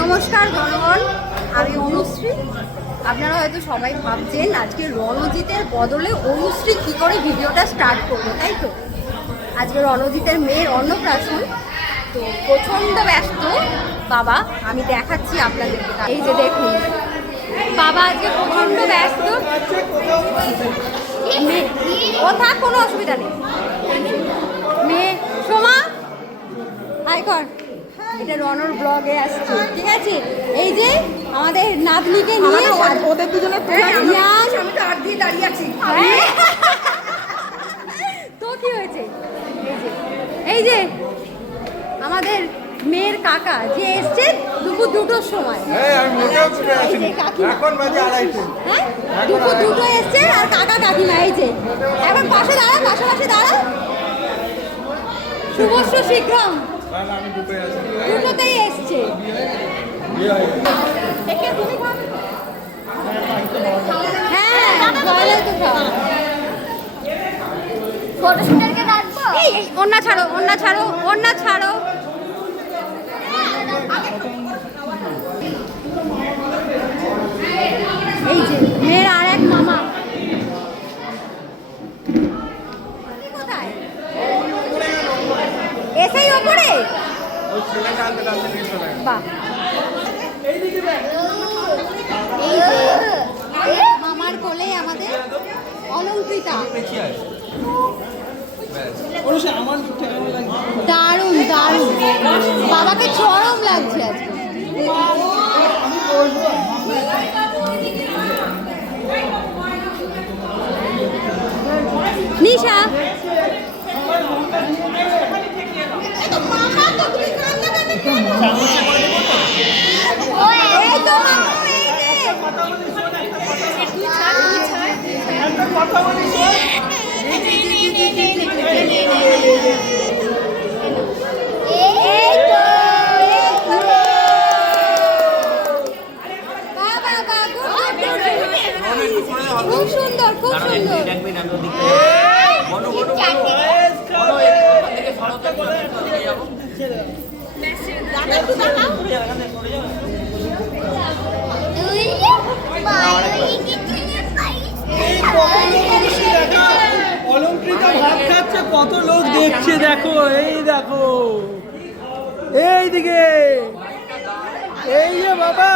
নমস্কার জনগণ, আমি অনুশ্রী। আপনারা হয়তো সবাই ভাবছেন আজকে রণজিতের বদলে অনুশ্রী কী করে ভিডিওটা স্টার্ট করবো, তাই তো? আজকে রণজিতের মেয়ের অন্নপ্রাশন, তো প্রচণ্ড ব্যস্ত বাবা। আমি দেখাচ্ছি আপনাদেরকে, এই যে দেখুন বাবা আজকে প্রচণ্ড ব্যস্ত। ও থাক, কোনো অসুবিধা নেই। মেয়ে সোমা হাই কর, এটা রনর ব্লগে আসছে, ঠিক আছে? এই যে আমাদের নাতনিকে নিয়ে ওদের দুজনের আমি তো আর দিয়ে দাঁড়িয়ে আছি। তো কি হয়েছে? এই যে আমাদের মেয়ের কাকা যে এসছে দুপুর 2টোর সময়। দুপুর 2টো এসছে আর কাকা কাকিমা এই যে এখন পাশে দাঁড়া, পাশাপাশি দাঁড়া। শুভস্য শীঘ্রম, দুটোতেই এসছে। হ্যাঁ, তো খাও। ওন্না ছাড়ো, ওন্না ছাড়ো, ওন্না ছাড়ো। এই যে মেয়ের আর এক মামা কোথায় এসেই ওপরে। বাহ, মামার কোলে আমাদের অলঙ্কৃতা। দারুণ দারুণ, বাবাকে চরম লাগছে আজকে। নিশা খুব সুন্দর, খুব সুন্দর। অলঙ্কৃতা ভাত খাচ্ছে, কত লোক দেখছে দেখো। এই দেখো এইদিকে, এই যে বাবা।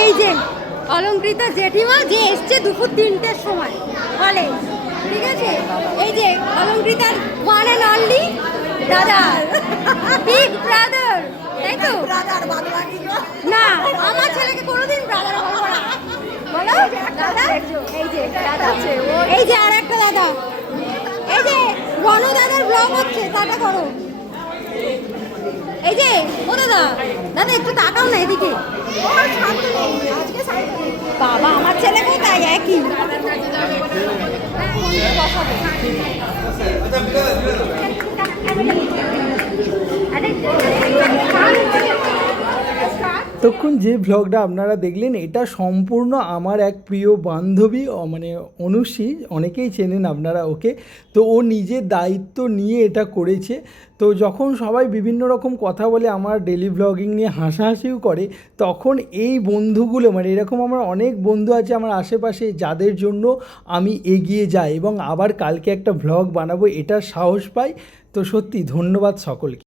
এই যে অলঙ্কৃতা জেঠিমা যে এসছে দুপুর 3টের সময় বলে, ঠিক আছে? এই যে অলঙ্কৃতার one and only brother, big brother, তাই তো? না, আমার ছেলেকে কোনোদিন ব্রাদার বলবো না, বলো দাদা। এই যে দাদা, এই যে আর একটা দাদা, এই যে রণ দাদার ব্লগ হচ্ছে, টাটা করো। এই যে ও দাদা, দাদা একটু তাকাও না এদিকে। বাবা, আমার ছেলে কোথায়? একই তখন যে ভ্লগটা আপনারা দেখলেন, এটা সম্পূর্ণ আমার এক প্রিয় বান্ধবী, মানে অনুশ্রী, অনেকেই চেনেন আপনারা ওকে। তো ও নিজের দায়িত্ব নিয়ে এটা করেছে। তো যখন সবাই বিভিন্ন রকম কথা বলে, আমার ডেলি ভ্লগিং নিয়ে হাসাহাসিও করে, তখন এই বন্ধুগুলো, মানে এরকম আমার অনেক বন্ধু আছে আমার আশেপাশে, যাদের জন্য আমি এগিয়ে যাই এবং আবার কালকে একটা ভ্লগ বানাবো, এটার সাহস পাই। তো সত্যি ধন্যবাদ সকলকে।